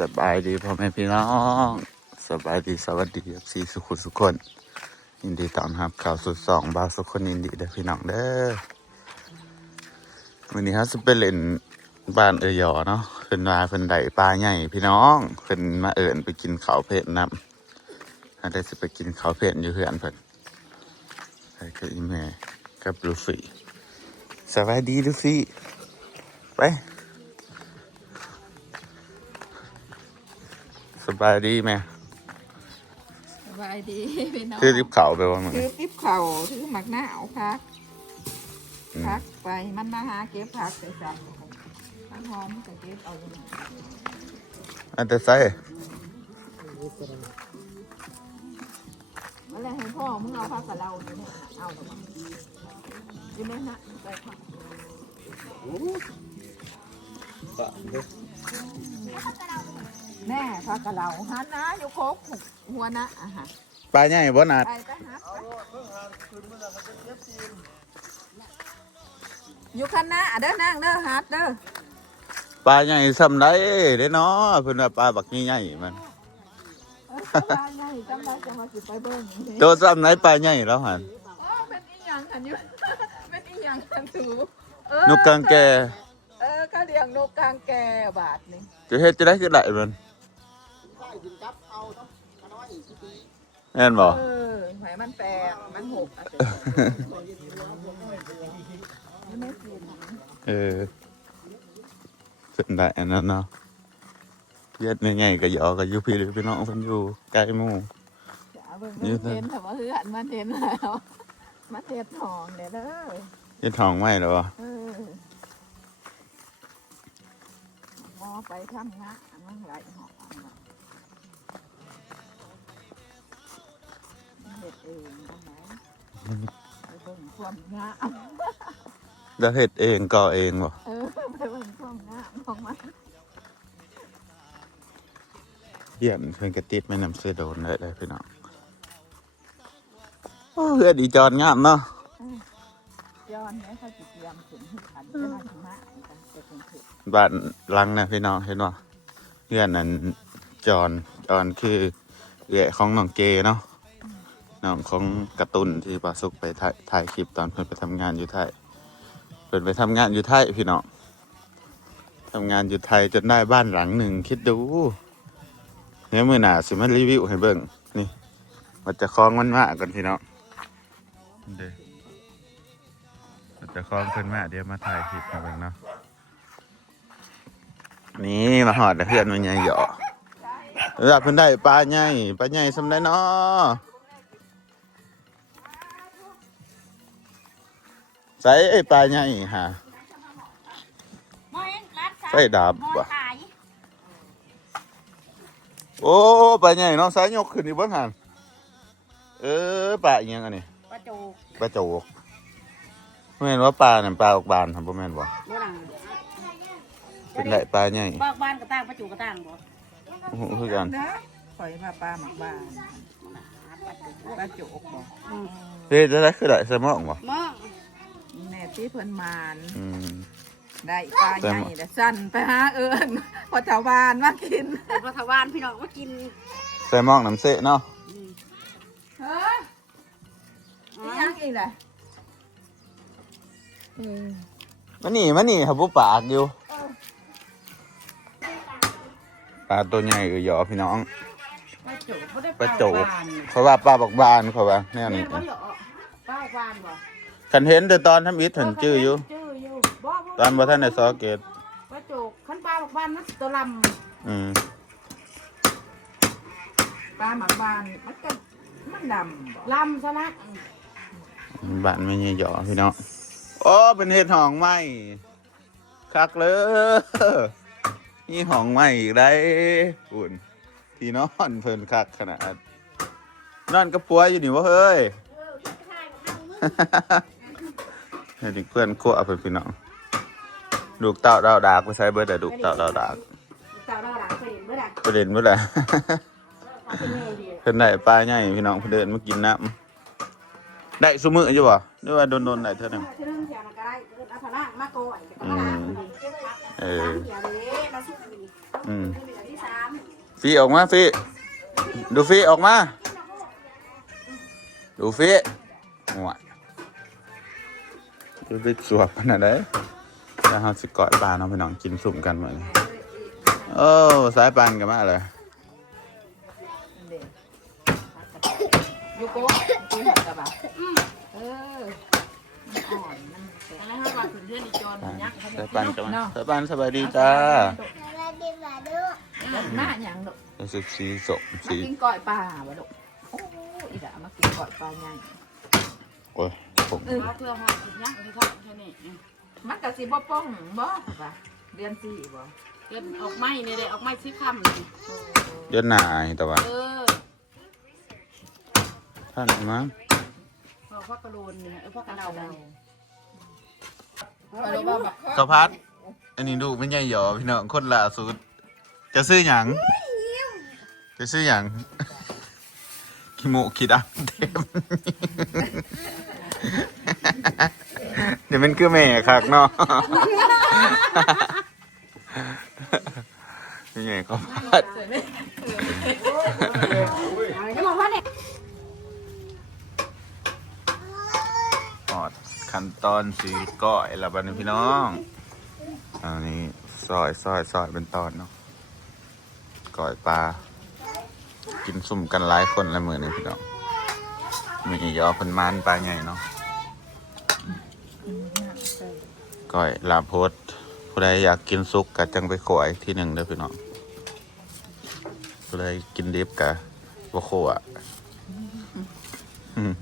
สบายดีพ่อแม่พี่น้อง สบายดีสวัสดีเอฟซีสุขุสุขคนยินดีต้อนรับข่าวสุดสองบาวสุขคนยินดีเด้อพี่น้องเด้อวันนี้ฮะจะไปเล่นบ้านเอยอเนาะเพิ่นว่าเพิ่นไดปลาใหญ่พี่น้องเพิ่นมาเอิญไปกินข้าวเผ็ดน้ำถ้าได้สิไปกินข้าวเผ็ดอยู่เพื่อนเพิ่นไปกับอีแม่กับลูฟี่สวัสดีลูฟี่ไป สบายดีไหมสบายดีพี่น้องคือริบเข่าไปว่ามันถือติ๊บเข่าถือหมักหน้าเอาพักอืมพักไปมันมาหาเก็บผักใส่ใส่ข้างหอมก็เก็บเอาอยู่อันแต่ใส่เมื่อไรให้พ่อมึงเอาผักกับเราอยู่เนี่ยเอาหรือเปล่าอยู่เนี่ยนะใส่ผัก แน่ผักกับเราฮันนะอยู่โคกหัวนะอะฮะปลาใหญ่บ่นาดไปไปหาอยู่คันนะเด้อนั่งเด้อฮัดเด้อปลาใหญ่ซ้ำได้เด้เนาะเพิ่นว่าปลาบักใหญ่ๆมันเออสบายไงจำได้จะมาสิไปเบิ้งนี่ตัวซ้ำไหนปลาใหญ่แล้วหันอ๋อเป็นอีหยังกันอยู่ เป็นอีหยังกันถูเออนกกางแกเออเขาเรียกนกกางแกบาทนี่จะเฮ็ดจะได้คือได้มัน แม่นบ่ เออหมายมันแปลกมันหกอะเสร็จมันไม่กินเออเป็นได้อันนั้นเนาะเฮ็ดใหญ่ๆก็หยอกก็อยู่พี่หรือพี่น้องเพิ่นอยู่ใกล้หมู่ จะเอาเบิ่งนี่มันท่านเห็นแต่ว่าเฮือนมันเห็นแล้วมันเห็ดทองเด้อเด้อเฮ็ดทองไว้แล้วบ่เออหมอไปทำงานมันไหลหอม เห็ดเองทำไมไปเบิ่งความงามแล้วเฮ็ดเองก็เองบ่เออไปเบิ่งความงามของมันเฮียนเพิ่นก็ติดแม่น้ำเสอโดนได้เลยพี่น้องโอ้เฮือนอีจอนงามเนาะย้อนเนี่ยเขาจิเตรียมถึงขันจะมาถึงมากันจะถึงถึงบ้านหลังนะพี่น้องเห็นว่าเพื่อนนั้นจอนจอนคือเอื้อยของน้องเกเนาะ น้องของกระตุนที่ปาสุกไปถ่ายถ่ายคลิปตอนเพิ่นไปทำงานอยู่ไทยเพิ่นไปทำงานอยู่ไทยพี่น้องทำงานอยู่ไทยจนได้บ้านหลังหนึ่งคิดดูเนี่ยมือหนาสิมารีวิวให้เบิ่งนี่มันจะคล้องมันมากันพี่น้องเด้มันจะคล้องเพิ่นมาเดี๋ยวมาถ่ายคลิปให้เบิ่งเนาะนี่มาหอดเพื่อนมันใหญ่เหยาะเออเพิ่นได้ปลาใหญ่ปลาใหญ่สำได้เนาะ ใส่ไอ้ปลาใหญ่ฮะใส่ดาบว่ะโอ้ปลาใหญ่เนาะสายยกขึ้นอีกเบ้างหันเออปลาอหยังอันนี้ปลาจูปลาโจกไม่เห็นว่าปลาเนี่ยปลาออกบานครับพ่อแม่นบ่บ่หลังเป็นได้ปลาใหญ่บ้านบ้านกระตั้งปลาจูกระตั้งบ่โอ้โหคือกันนะปล่อยมาปลาหมักบ้านปลาจุกบอกอืมเฮ้ยจะได้คือได้สมองบ่มอง แม่ที่เพิ่นมานอืม ได้ปลาใหญ่แต่สั้นไปหาเอิญพอชาวบ้านมากินเป็นรัฐบาลพี่น้องมากินใส่หมองน้ำเสะเนาะอืมเฮ้ยนี่ยังอีกเลยอืมมันนี่มันนี่ครับผู้ปากอยู่ปลาตัวใหญ่เออหยอพี่น้องปลาจูบ่ได้ปลาโจกบ้านเขาว่าปลาบักบานเขาว่าแนวนี่นี้บ่เหรอปลาบ้านบ่ คันเห็นแต่ตอนทำอิฐถึงจื้ออยู่ จื้ออยู่บ่ตอนบ่ท่านในซอเกตปลาจูกคันปลาบ้านมันตัวลอืมปลาหมักบ้านมันก็มันดำบอกำลำซะนะบ้านไม่ใช่หยอพี่น้องโอ้เป็นเห็ดหองไหมคักเลยนี่หองไหมอีกได้อุ่นที่นอนเพิ่นคักขนาดนอนกับปัวอยู่นี่วะเฮ้ยเฮ้ยเพื่อนขั้วเพื่อนพี่น้องลูกเต่าดาวดากไปใช้เบิร์ดแต่ลูกเต่าดาวดากเจ้าเราหลังไปเห็นบ่ได้ประเด็นเมื่อไหร่เอาเป็นแม่ดีเพิ่นได้ปลาใหญ่พี่น้องเพิ่นเดินมากินน้ำได้ซุมืออยู่บ่หรือว่าโดนๆได้เท่านั้นเรื่องเสียมันก็ได้เอิ้นเอาพนักมาโกยก็มาล้างพอดีเออล้างเสียเลยมาสุกนี่อืมนี่เป็นอันที่สามฟีออกมาฟีดูฟีออกมา ดูฟีหัว ดูฟีสวบขนาดไหนแล้วเราสิเกาะปลาเนาะพี่น้องกินสุ่มกันมาเลยโอ้สายปันกันมาเลยยูโก้กินกับแบบเออมันอ่อนมันแข็งอะไรให้ว่าถึงเพื่อนอีจอนยักษ์สายปันกันมาสายปันสบายดีจ้ามาอย่างดอกรู้สึกสีสมมาสีกินก้อยปลาบ่ดอกโอ้อีด่ามากินก้อยปลาใหญ่โอ้ย ผมเออเพื่อหอถึงยักษ์ที่เขาแค่นี้มันก็สิบ่ป้องบ่ป่ะเดือนสี่บ่เกินออกไม้นี่เลยออกไม้ชิคำเลยเดือนหน้าแต่ว่าเออท่านมั้งพอพ่อกระโดนเนี่ยเออพ่อกระเราเดาเราเราแบบข้าวพัดอันนี้ดูไม่ใหญ่หยอพี่น้องคนล่าสุด จะซื้อหยังจะซื้อหยังขี้โมขี้ดำเต็ม เดี๋ยวมันคือแม่คักเนาะนี่ไงข้าวพัดจะบอกว่าเนี่ยออดขั้นตอนสีก้อยละบัดนี้พี่น้องอันนี้ซอยซอยซอยเป็นตอนเนาะก้อยปลา กินสุ่มกันหลายคนละมือนี่พี่น้องมียอเป็นมันปลาใหญ่เนาะ ก้อยลาโพดผู้ใดอยากกินซุกกะจังไปขอยที่หนึ่งเด้อพี่น้องผู้ใดกินดิบกะบ่โคอะอืม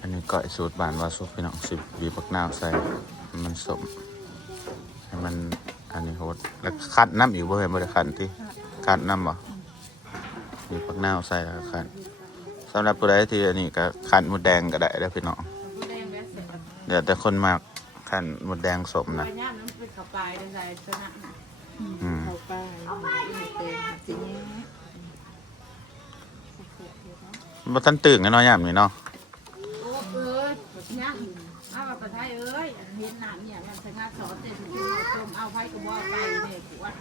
อันนี้ก้อยสูตรบานว่าซุปพี่น้องสิบบีบักนาวใส่มันสมให้มันอันนี้โหดแล้วคัดน้ำอีกบ่เห็นบ่ได้คัดที่คัดน้ำบ่บีบปักนาวใส่แล้วคัด สำหรับผู้ใดที่อันนี้ก็คัดหมดแดงก็ได้เด้อพี่น้องผู้แดงแวะเสร็จแล้วเดี๋ยวแต่คนมากคัดหมดแดงสมนะ ไปย่ามนั้นเป็นขับปลายได้ใจชนะอืมเข้าไปเต็มสิเนี้ยบ่ทันตื่นกันเนาะยามนี้เนาะโอ้เอ้ยย่างเอาไปไทยเอ้ยเห็นหนังเนี่ยมันสง่าสอนเต็มที่จมเอาไฟกระบอกไป เนี่ย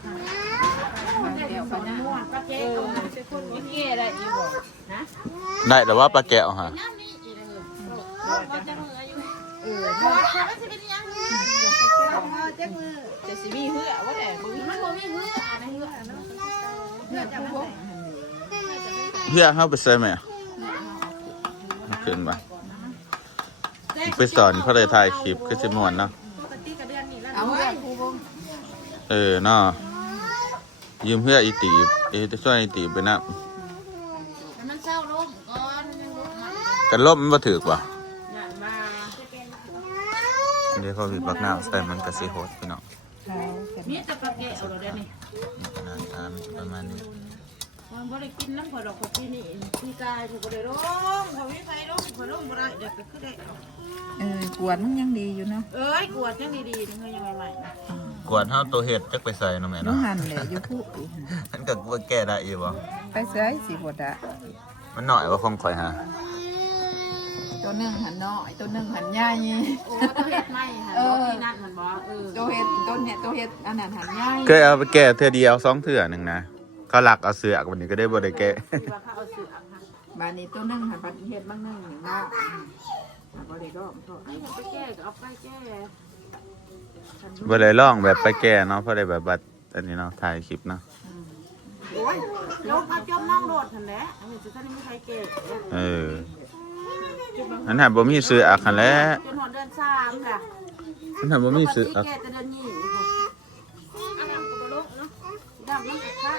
ขวดมันเดี๋ยวสอนม่วนป้าเจ๊ก็เป็นคนมีเกอะไรอีกบ่นะได้แต่ว่าปลาแก้วฮะย่ามนี่อีกเลยว่าจะมืออยู่เออเพราะว่าเขาจะเป็นยังไงเจ้ามือจะสิมีเหือว่าแต่บ่มีมันบ่มีเหืออะไรเหือเนาะเหือจะบ่เฮียเข้าไปใส่ไหมขึ้นมาไปสอนเขาเลยถ่ายคลิปคือสิมวนเนาะปกติกระเดือนนี่แล้ว เอาเหือผู้บ่ เออเนาะยืมเพื่ออีตีบเอจะช่วยอีตีบไปนะแต่มันเศร้าลมก่อนยังลมมากันล่มมันบ่ถือกว่าอย่ามาเดี๋ยวเขาวิดบักหน้าใส่มันกระสีโหดพี่น้องมีแต่ปลาแกะเอาเดี๋ยวนี้หน้าตามันจะประมาณนี้มันบ่ได้กินน้ำข่อยดอกข่อยที่นี่ที่กายถูกบ่ได้ลงข่อยมีไฟลงข่อยลงบ่ได้เดี๋ยวก็คือได้เออกวนมันยังดีอยู่เนาะเอ้ยกวดยังดีๆนึงเฮยยังใหม่ๆนะ กวนเท่าตัวเห็ดจักไปใส่เนาะแม่น้องเนาะหันแหละอยู่ผู้อีหั่นมันก็ว่าแก้ได้อยู่บ่ไปเสื้อสิบ่ได้มันหน่อยว่าคงคอยหาตัวหนึงหันน้อยตัวหนึงหันใหญ่ โอ้ตัวเฮ็ดใหม่ค่ะเออบ่ที่นั่นมันบ่เออตัวเฮ็ดตัวเนี่ยตัวเฮ็ดอันนั้นหันใหญ่เคยเอาไปแก้เทื่อเดียวสองเทื่อหนึ่งนะเขาหลักเอาเสือกวันนี้ก็ได้บ่ได้แก้ที่ว่าเขาเอาเสือค่ะบานนี้ตัวหนึงหันบัดเฮ็ดบางหนึงนี่เนาะอะบ่ได้รอบเท่าไอ้ไปแก้ก็เอาไปแก้ บ่ได้ล่องแบบไปแก้เนาะเพราะได้แบบบัดอันนี้เนาะถ่ายคลิปเนาะโอ้ยลงมาจมน้องโดดหั่นแหละอันนี้สิท่านมีใครแก้เอออันนั้นบ่มีเสืออักหันแหล้วจนหอดเดือน3ค่ะอันนั้นบ่มีเสืออักแก้แต่เดือนนี้อันนั้นก็บ่ลงเนาะดำมันก็ค่ะ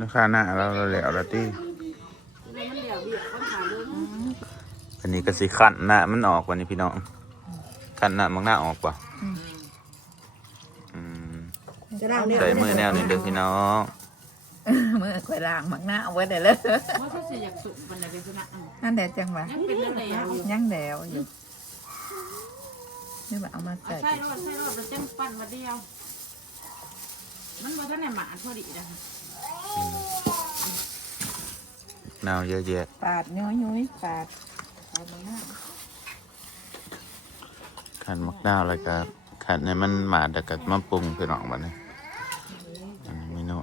ราคาหน้าเราเราแล้วละติมันเดี๋ยวเบียดต้องหาเรื่องอันนี้ก็สิขันหน้ามันออกวันนี้พี่น้องขันหน้ามังหน้าออกป่ะอืม จะล้างเนี่ยใส่มือแนวนี้เด้อพี่น้องมือข่อยล้างมักหน้าเอาไว้ได้เลยว่าเขาสิอยากสุกมันได้เป็นชนะอืมนั่นแหละจังหวะยังเป็นเรื่องใดอยู่ยังแดวอยู่นี่ว่าเอามาเอาใส่ใช่รอดใช่รอดแล้วเจ้งปั้นมาเดียว มันบ่ทันได้หมาพอดีนะคะหนาวเยอะแยะปาดย้อยย้อยปาดเอามาหน้าขันมักนาวแล้วก็ขันให้มันหมาดแล้วก็มาปรุงพี่น้องบัดนี้อันนี้เมนู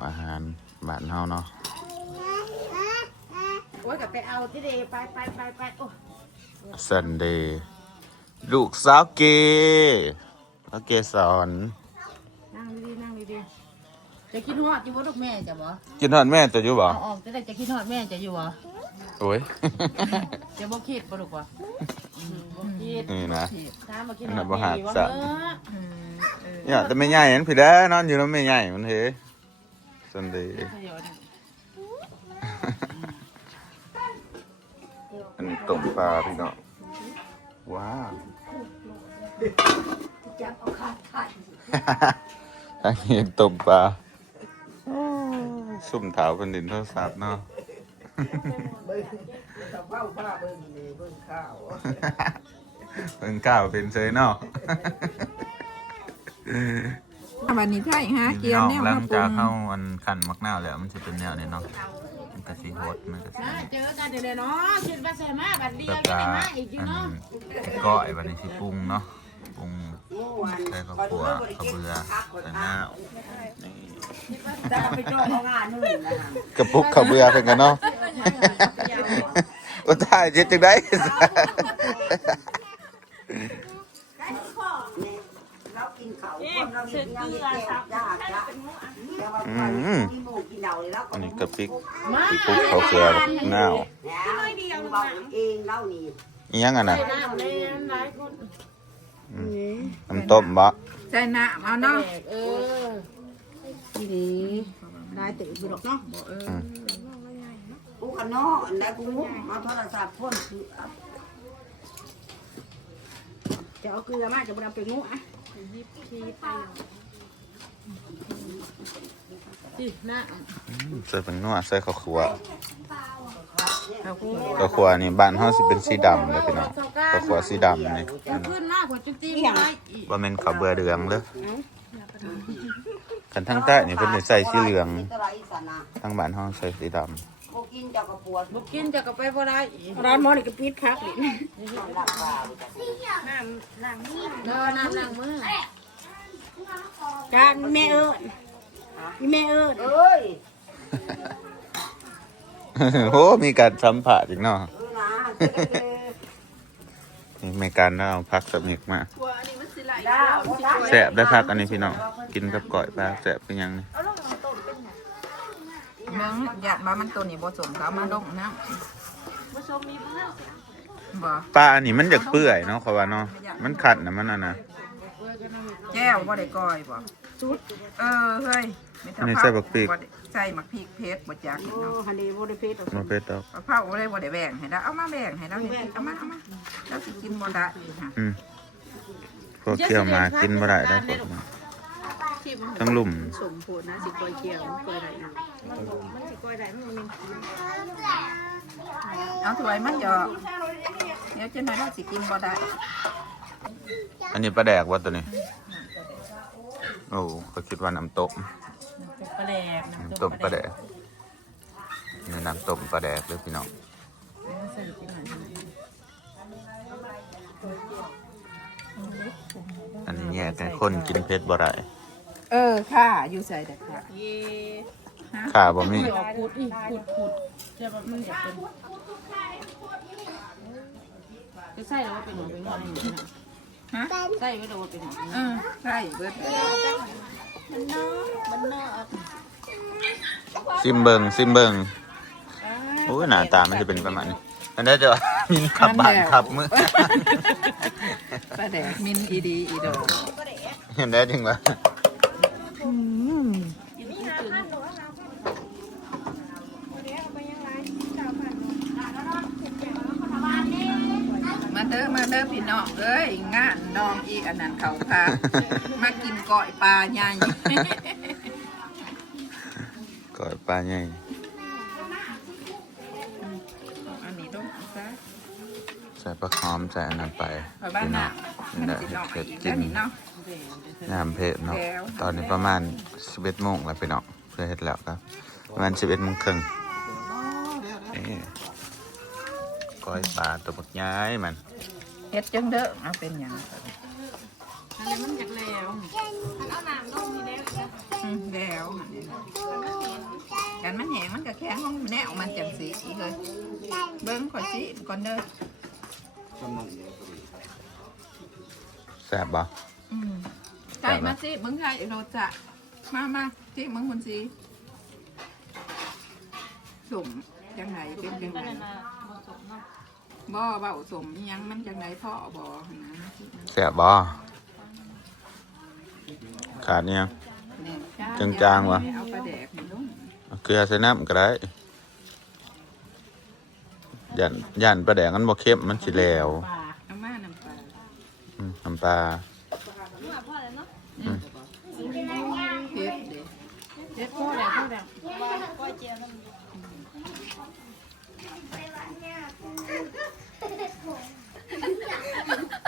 อาหารบ้านเฮาเนาะโอ้ยกับไปเอาที่เดไปไปไปไปโอ้ซันเดย์ลูกสาวเกสาวเกสอนนั่งดีๆนั่งดีๆจะคิดฮอดอยู่ว่าลูกแม่จะบ่กินทอดแม่จะอยู่บ่เอาออกจะได้จะคิดฮอดแม่จะอยู่บ่โอ้ย จะบ่คิดบ่ลูกบ่อืมบ่คิดนี่นะถามมาคิดฮอันนั้อดนบ่แม่หักอยู่ว่าซะเอออืมเออเนี่ยแต่ไม่ใหญ่นั่นพี่เด้อนอนอยู่แล้วไม่ใหญ่มันเฮ้ซัน เดย์ขยอนอันนี้ต้มปลาพี่น้องว้าวอันนี้ต้มปลาสุ่มเถาเป็นดินโทรศัพท์เนาะตะเภาผ้าเบิ่งนี่เบิ่งข้าวเป็นข้าวเป็นเซยเนาะ วันนี้ไทยฮะเกีพี่ยน้มองแนวหลัมางปรุจากงเข้าอันขันมักนาวแล้วมันจะเป็นแนวนี้เนาะมันก็สีโหดมันก็สีนะเจอกันเดี๋ยวๆเนาะคิดว่าใส่มาบัดเดียแล้ววจะก็ได้มาอีกอยู่อันเนาะก้อยวันนี้สิปรุงเนาะปรุงใส่ข้าวคั่วข้าวเบือใส่น้าวนี่จะไปโจ้ของงานนู่นนะคะกระปุกข้าวเบือเป็นกันเนาะ ว่าถ่ายเจ็ดจังได้ เรากิน เขาคนเรากินยังเจ็บยากจ้ะแต่ว่าอืไปมกินหมูกินเหล้าเลยแล้วอันนี้กระปิกกระปุกข้าวเบือน้าวแล้วเบาเองเล่านี่อีหยังอะน่ะน้ำเลยหลายคนน้ำต้มบะใส่น้ำเอาเนาะแตกเออนี่ดีได้ตื่นไปหรอกเนาะอืมกูกันเนาะแล้วกูเอาโทรศัพท์พ่นคือจะเอาเกลือมาจะบ่เอาไปงูอะ สินะใส่เป็นนัวใส่ข้าวคั่วเอากูข้าวคั่วนี่บ้านเฮาสิเป็นสีดำเลยพี่น้องข้าวคั่วสีดำนี่จะขึ้นมากกว่าจุดตีไว้อีกว่าแม่นข้าวเบือเหลืองเด้อคันทั้งใต้นี่เพิ่นสิใส่สีเหลืองตะไรสันนะทั้งบ้านเฮาใส่สีดำ กูกินจากกระปวดบุกินจะก็ไปบ่ได้อีกร้านหมอนี่ก็ปิดคักเลยหลักเปล่าเดินน้ำล้างมือจ้าแม่เอิญแม่เอิญเอ้ยโอ้มีการสัมผัสอีกเนาะเออนะนี่แม่การเอาพักสมิกมาได้ แสบได้พักอันนี้พี่น้องกินกับก้อยปลาแสบเป็นยังนี่ มึงอยากมามันตัวนี้บ่สมเขามาดงน้ำบ่ปลาอันนี้มันอยากเปื่อยเนาะเขาว่าเนาะมันขัดนะมันน่ะนะแก้วบ่ได้ก้อยบ่จุดเออเฮ้ยไม่อันนี้ใส่บักปีกบ่ได้ใส่บักพริกเพชรบ่จักเนาะ ฮันดีบ่ได้เพชรมาเป็ดดอกมะพร้าวบ่ได้บ่ได้แบ่งให้แล้วเอามาแบ่งให้แล้วนี่เอามาเอามาแล้วสิกินบ่ได้อีกค่ะ อืมพวกเคี่ยวมากินบ่ได้ได้พวกนี้ ทั้งลุ่ม สมพูดนะสิกอยเกี่ยวกอยได้อยู่มันสิกอยได้มันมันเอาถ้วยมาหยอกเดี๋ยวจะหน่อยเราสิกินบ่ได้อันนี้ปลาแดกว่าตัวนี้ โอ้ก็คิดว่าน้ำตกปลาแดกน้ำต้มปลาแดกนี่น้ำต้มปลาแดกเลยพี่น้องอันนี้แยกกันคนกินเผ็ดบ่ได้ เออค่ะ อยู่ใส่แต่ค่ะเย่ข่าบ่มีเดี๋ยวพูดอีกพูดพูดจะแบบมันอยากเป็นจะใส่แล้วว่าเป็นหนูเป็นหนูฮะใส่ไว้แล้วว่าเป็นหนูเออใช่เบิดซิมเบิงซิมเบิงโอ้ยหน้าตามันจะเป็นประมาณนี้อันนี้จะว่ามินขับบ้านขับมือปลาแดกมินอีดีอีดอกเห็นได้จริงปะ มาเด้อมาเด้อพี่น้องเอ้ยงานน้องอีกอันนั้นเขาพามากินก้อยปลาใหญ่ก่อยปลาใหญ่อันนี้ต้องซะใส่ปลาคอมใส่อันนั้นไปไปบ้านพี่น้น่ะอง นี่แหละสิน้องเผ็ดอีกกิแล้วนนี่เนาะยามเผ็ดเนาะแล้วตอนนี้ประมาณ11โมงแล้วพี่น้องเพื่อเฮ็ดแล้วครับประมาณ11โมงครึ่งนี่ก้อยปลาตัวบักย้ายมันเฮ็ดจังเด้อเอาเป็นหยังอะไรมันจากแล้วอืมแล้วกันมันแหงมันก็แข็งของแนวมันจังสีอีกเลยเบิ้งข่อยสิก่อนเด้อ แซ่บบ่อืมไก่มาสิมึงไก่โรจะมามาสิมึงคนสิสมจังไหนเป็นจังไหนบ่เบาสมอิหยังมันจังไหนพ่อบ่หั่นนะแซ่บบ่ขาดเนี่ยงจางๆวะเอาปลาแดกนี่ลุงเอาเกลือใส่น้ำก็ได้ย่านย่านปลาแดงมันบ่เค็มมันสิแหลว ป่า เอามาน้ำปลา อืม น้ำปลาเผ็ดเด้เด็ดพ่อแล้วพ่อแล้ว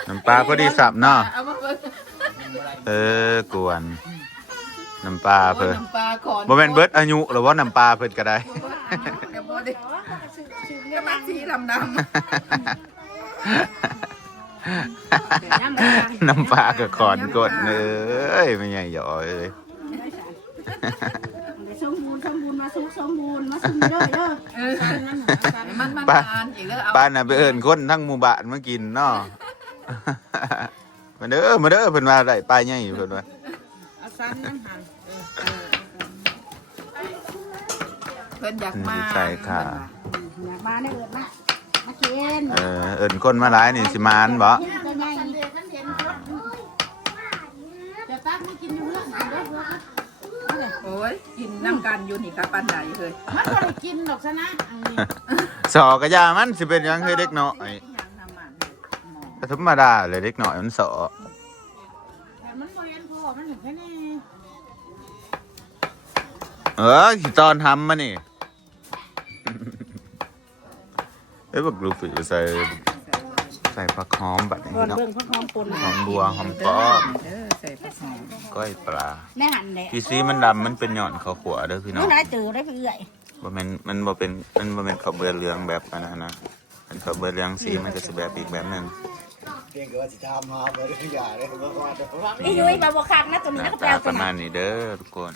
น้ำปลาพอดีสับเนาะเอามาเบิ่งเออกวน น้ำปลาเพิ่นน้ำปลาขอนบ่แม่นเบิดอายุหรือว่าน้ำปลาเพิ่นก็ได้แต่บ่ได้ก็มาสีดำด น้ำปลาก็ขอนกดเอ้ยไม่ใหญ่หยอเอ้ยสมบูรณ์สมบูรณ์มาสุกสมบูรณ์มาสุกเด้อเด้อำเออมันมันทานอีกแล้วเอาป้าน่ะไปเอิ้นคนทั้งหมู่บ้านมากินเนาะมาเด้อมาเด้อเพิ่นว่าได้ปลาใหญ่เพิ่นว่าเอาสั้นนั่งหันเพิ่นอยากมาใช่ค่ะอยากมาได้เอิดมา มากินเออเอิ้นคนมาหลายนี่สิมานบ่ตัวใหญ่จะตักไม่กินอยู่เรื่องเด้อเพื่อโอ้ยกินน้ำกันอยู่นี่ครับปานใดเฮ้ยมันไม่ได้กินหรอกซะนะอันนี้สอกะยามันสิเป็นหยังคือเด็กน้อยยังน้ำมันหมอก็ธรรมดาเลยเด็กน้อยมันสอแต่มันบ่เห็นพ่อมันถึงแค่นี้เออสิตอนทำมานี่ เอ้ยบักลูกฝีใส่ใส่ผักหอมบัดนี้ก่อนเนาะ เบิ่งพระคอมปนหอมบัวหอมป้อมเด้อใส่ผักหอมก้อยปลาแม่หันแหละที่ซีมันดำมันเป็นหย่อนข้าวขัวเด้อพี่น้อนู่งนได้เจอได้เพื่อยบ่แม่นมันบ่เป็นมันบ่แม่นข้าวเบือเหลืองแบบอันนั้นนะเป็นข้าวเบือเหลืองสีมันก็สิแบบอีกแบบหนึงเก่งก็ว่าสิทำมาไปเรื่องอย่าเลยก็ว่าจะนี่ยุ้ยบาบคักนะตัวหนี้น้าแล้วก็แปลตาวปตัวระนั้มาณนนี้เด้อทุกคน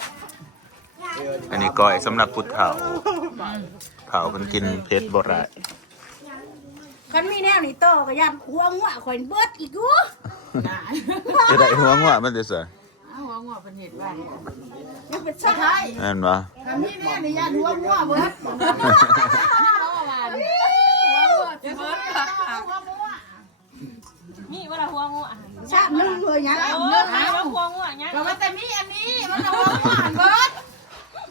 อันนี้ก้อยสำหรับผู้เฒ่าเฒ่าเพิ่นกินเผ็ดบ่ได้ คันมีแนวนี่โตก็ยันหัวงัวข่อยเบิดอีกกูน่ะจะได้หัวงัวมันจะสวยเอาหัวงอกเป็นเห็ดไว้ยังเป็นใช่ชาไทยนั่นบ่ทำนี่แน่นี่ยานหัวงัวเบิดหัวงัวจะเบิดค่ะหัวงัวมีเวลาหัวงูอะชาหนึ่งเลยยังเออมีแล้วหัวงูอะเนี่ยก็ว่าแต่มีอันนี้มันหัวงัวเบิด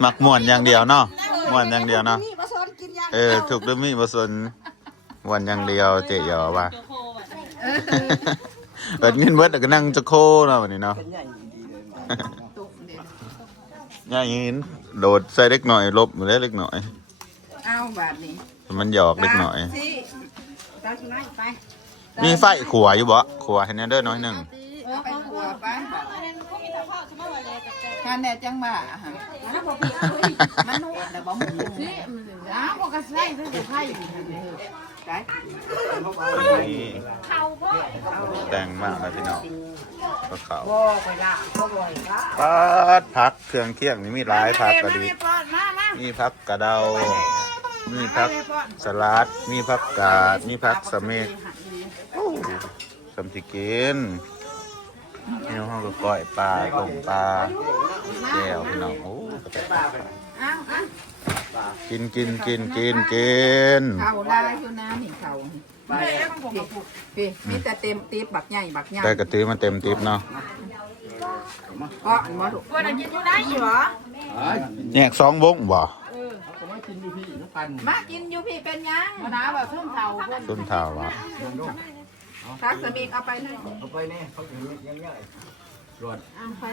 มักม่วนอย่างเดียวเนาะม่วนอย่างเดียวเนาะ นี่มาสอนกินยังเออถูกด้วยมีบ่สนม่ วนอย่างเดียวเจยอว่าเจอโคแบบเอิดเงินเบิดแล้วก็นั่งจะโคเนาะวันนี้เนาะเป็นใหญ่ดีเลยตุ่มเด็ดย่ายินโดดใส่เล็กหน่อยลบมาได้เล็กหน่อยเอาบาดนี้มันหยอกเล็กหน่อยสิตาชิไม้ไปมีไฟขัวอยู่บ่ขัวให้แน่เด้อน้อยหนึงเอาไปครัวไปทานแน่จังบ่าฮะมันนุ่มแต่บ่หมูสิอ้าวก็ใส่เพิ่นก็ใส่ได้ นี่แต่งมากเลยพี่น้องก็เขาบ่ไปละบ่บ่อยละปัดพักเครื่องเคียงนี่มีหลายพักก็ดีมามามามีพักกระเดา มีพักสลัด มีพักกาด มีพักสะเมกโอ้สำสิกินนี่น้องก็ก้อยปลาต้มปลาแก้วพี่น้องโอ้กิ นกินกินกินกินเขาได้อยู่นะนี่เขาพี่มีแต่เต็มตีบบักใหญ่บักใหญ่ได้กระตือมาเต็มติบเนาะก็อันบ่ถูกว่าได้กินอยู่ได้อยู่เหรอแยกสองวงบ่มากินอยู่พี่เป็นยังมาดาว่าส้มเทาเพิ่นต้นเท้าบ่ทักสมิกเอาไปเลยเอาไปเนี่ยเขาถึงยังง่ายรวดเอาไป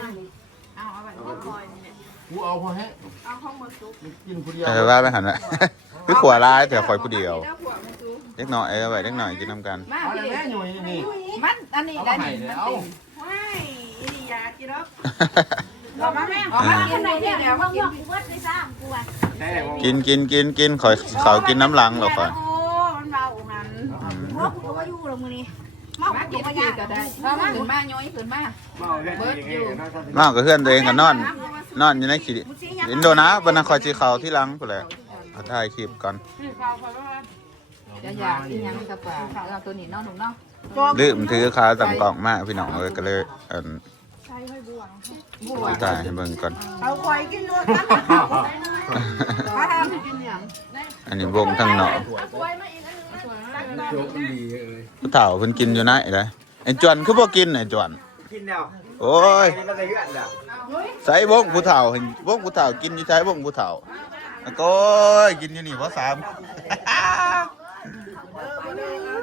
เอาเอาไว้คอยนี่ กูเอาพอแฮะเอาข้าวหมดซุปกินคนเดียวเออว่าไปหันละคือขวาร้ายแต่คอยผู้เดียวอาหัมาจูเล็กหน่อยเออไว้เล็กหน่อยกินน้ำกันมาเอาพี่แม่หน่วยนี่มันอันนี้ได้นี่มันติ่งว้ายอีนี่ยากินแล้วบอกมาแม่ออกมากินหน่อยนี่เดี๋ยวมากินกูเบิดได้ซ้ำกูว่าแค่กินกินกินกินขอยเขากินน้ำหลังหรอกคอยโอ้มันเบาหันอืมพวกกูว่าอยู่แล้วมื้อนี้เมามาอกิยู่นมาทียาก็ได้ขึ้นมาย้อยขึ้นมาเบิดอยู่นอนกับเพื่อนตัวเองก็นอน นอนอยู่ในขี้อินโดนะบรรณาคอยจีเขาที่หลังไปเลยเอาถ่ายคลิปก่อนจะอยากกินยังกับปลาเอาตัวนี้เนาะหนุ่มเนาะลืมถือขาตั้งกล่องมากพี่น้องเลยก็เลยเอันบัวถ่ายให้เบิ่งก่อนเขาคอยกินด้วยกันเขามาทำกินยังอันนี้วงทั้งหนอโจ๊กมันดีเลยผู้เฒ่าเพิ่นกินอยู่ไหนเลยไอ้จวนคือบ่กินไอ้จวนกินแล้ว โอ้ยนี่มันจะเยื่อนแล้วใส่วงผู้เฒ่าเห็นวงผู้เฒ่ากินอยู่ใช้วงผู้เฒ่าแล้วก็กินอยู่นี่เพราะสาม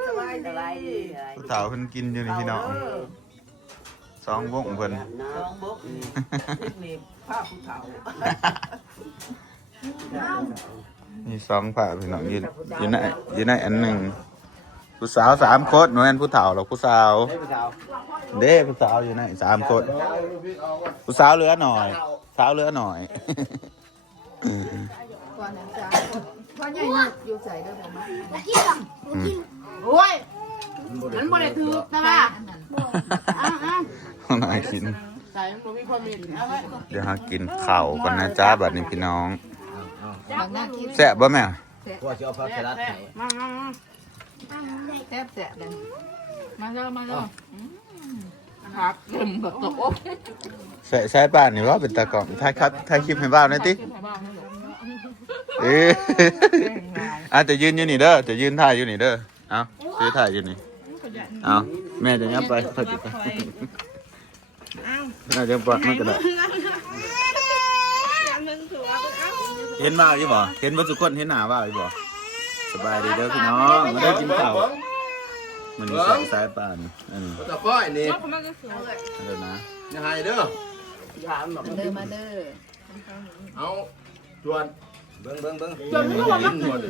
สบายสบายดีผู้เฒ่าเพิ่นกินอยู่นี่พี่น้องสองวงเพิ่นน้องบุ๊กนี่ผ้าผู้เฒ่ามีสองผ่าพี่น้องยืนยืนในยืนในอันหนึ่งผู้สาวสามคนหนูแม่นผู้เฒ่าหรอกผู้สาวให้ไปสาว เด้ผู้สาวอยู่ในสามคนผู้สาวเหลือหน่อยสาวเหลือหน่อยก่อนนั้นจ้าพ่อใหญ่อยู่ใส่ได้บ่มาโอ้ยมันบ่ได้ถือนะว่าอันนั้นหน่อยกินใส่มันมีความเหม็นเอาไว้เดี๋ยวหากินข้าวก่อนนะจ้าบัดนี้พี่น้องบางหน้าคิดแซ่บบ่แม่พวกจะเอาผักสลัดให้มามามาแซ่บแซ่บเลยมาเร็วมาเร็ว ครับเต็มแบบตกอกใส่ใส่บ้านนี่ว่าเป็นตากล่องถ่ายครับถ่ายคลิปให้บ้านหน่อยติเอ๊ะอะจะยืนอยู่นี่เด้อจะยืนถ่ายอยู่นี่เด้อเอาซื้อถ่ายอยู่นี่เอาแม่จะยับไปพอดีไปน่าจะปักมันก็ได้เห็นว่าอยู่บ่เห็นว่าทุกคนเห็นหน้าว่าอยู่บ่สบายดีเด้อพี่น้องมาได้กินข้าว มันมีสองสายป่านอืมตะก้อยนี่เดี๋ยวนะยังไงเด้อเดินมาเด้อเอาจวนเบิ้งเบิ้งเบิ้งจนรู้ว่ามันขึ้น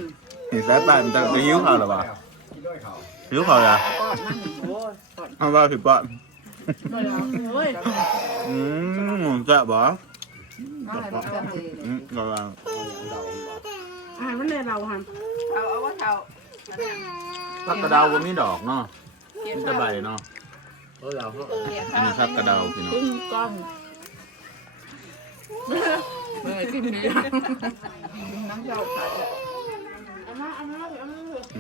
นี่สายป่านจะไปยิ้วข้าวหรอบ่กินด้วยเขายิ้วข้าวเหรอเอาว่าผิดป่ะโอ้ยอืมจะบ่มาให้บอกกันเลยอืมก็ว่าอ่ามันเลยเราหันเอาเอาว่าเท่า ผักกระเดาวบ่มีดอกเนาะมีแต่ใบเนาะเออเราเขาอันนี้ผักกระเดาวพี่น้องกินกล้องเมื่อกินนี่น้ำเจ้าขายเอามาเอามาเอามาอื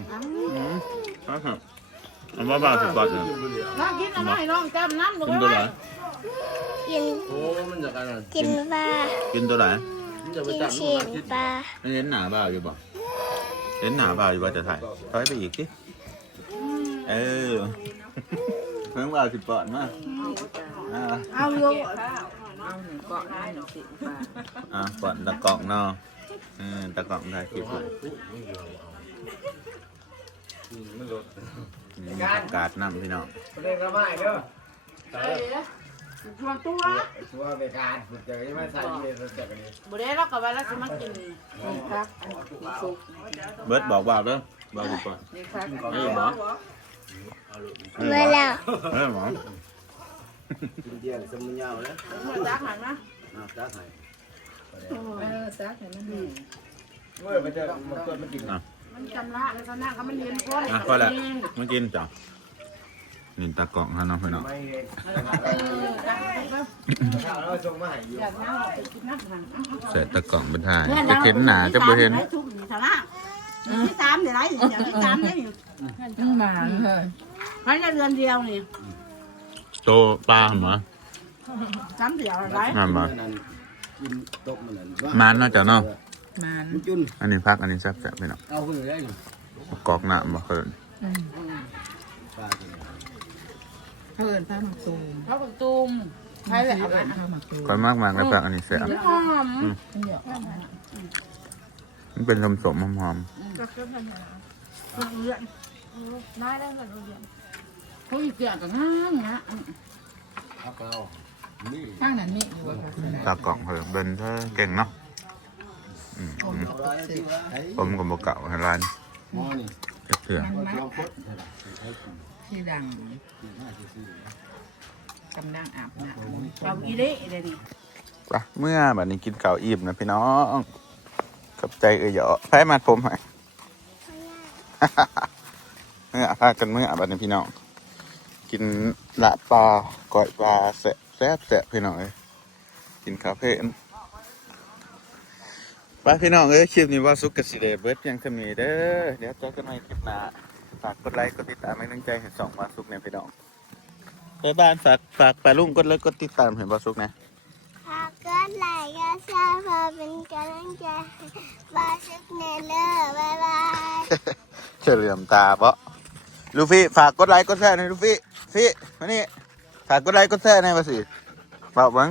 มครับเอาว่าบ่าวผิดป่ะเนี่ยน้องกินเอามาให้น้องจำน้ำหนูกินไว้ตัวไหนกินโอ้ มันจะกันกินปลากินตัวไหนมันจะไปกินจับเสียงปลาไม่เห็นหนาบ่าวอยู่บ่ เห็นหนาบ่าวอยู่บ่จะถ่ายถอยไปอีกสิเออเพิ่งบ่าวผิดป่ะมาอ่าเอาอยู่เอาหนึ่งเกาะได้หนึ่งสิบาทอะก่อนตะกล่องเนาะเออตะกล่องถ่ายคลิปเลยนี่มีประกาศนำพี่น้องเล่นกระไม้เด้อ ชวนตัวชัวร์ไปการฝึกจะยังไม่ใส่เย็นจะกันนี้บุได้เรากับว่าเราจะมากินนี่ครับนี่ซุปเบิร์ดบอกว่าเด้อบอกกูก่อนนี่ครับเอ้ยหมอเมื่อแล้วเอ้ยหมอกินเดียวสมุนยาวเลยรักหันนะอะจ้าไห้เออซักให้มันดีเมื่อมันจะมันก็มันกินมันจำละแล้วก็นั่งก็มันเรียนคนอะพอแล้วมากินจ้ะ นี่ตะกล่องฮะน้องพี่น้องไม่เองเราส่งมาให้อยู่อยากนั่งไปกินน้ำหันเสร็จตะกล่องเป็นถ่ายจะเห็นหนาจะบ่เห็นทุกนี่เท่านั้นที่สามเดี๋ยวไรอย่างที่สามได้อยู่ตั้งนานเลยภายในเดือนเดียวนี่โตปลาหมอสามเดียวอะไรมามากินตกมันนั่นมานเนาะจ้ะเนาะนานมันจุนอันนี้พักอันนี้แซ่บๆพี่น้องเอาขึ้นได้อยู่กอกหน้าบ่เพิ่นปลากิน เพิ่นผ้าหมักตูมเขาบอกตูมใช่เลยเอาไปผ้าหมักตูมค่อยมากมากๆแล้วพักอันนี้แซ่บหอมมันเป็นสมๆหอมได้ได้เหมือนโรงเรียนเขาอีกอย่างก็ง่ายนะครับเรานี่ข้างนั้นนี่อยู่ว่าๆตะกล่องเพิ่นเบิ่นเธอเก่งเนาะอืมผมอืมก็ซื้อผมก็บ่เก่าให้ร้านหมอนี่จักเถื่อลองพด ที่ดังกำลังอาบน้ำเอาอีเด้เดี๋ยวนี้ปะเมื่อบัดนี้กินข้าวอิ่มนะพี่น้องกับใจเอ่ยเหยาะไผมัดผมให้เมื่อพากันเมื่อบัดนี้พี่น้อง กินละปลาก้อยปลาแสะแซ่บแสะพี่น้องเอ้ยกินคาเฟ่นไปพี่น้องเอ้ยคลิปนี้ว่าสุกกสิเดเบิร์ดยังทำนี้เด้อเดี๋ยวเจอกันใหม่คลิปหน้า ฝากกดไลค์กดติดตามให้กำลังใจให้สองว่าสุกเนี่ยพี่น้องไปบ้านฝากฝากปลาลุงกดไลค์กดติดตามให้ว่าสุกนะหากเกิดไหลก็ชาพอเป็นกำลังใจให้บาสุกเนเลอร์บ๊ายบายเฉลือมตาเปาะลูฟี่ฝากกดไลค์กดแชร์หน่อยลูฟี่ฟี่มานี่ฝากกดไลค์กดแชร์หน่อยมาสิเปล่าบัง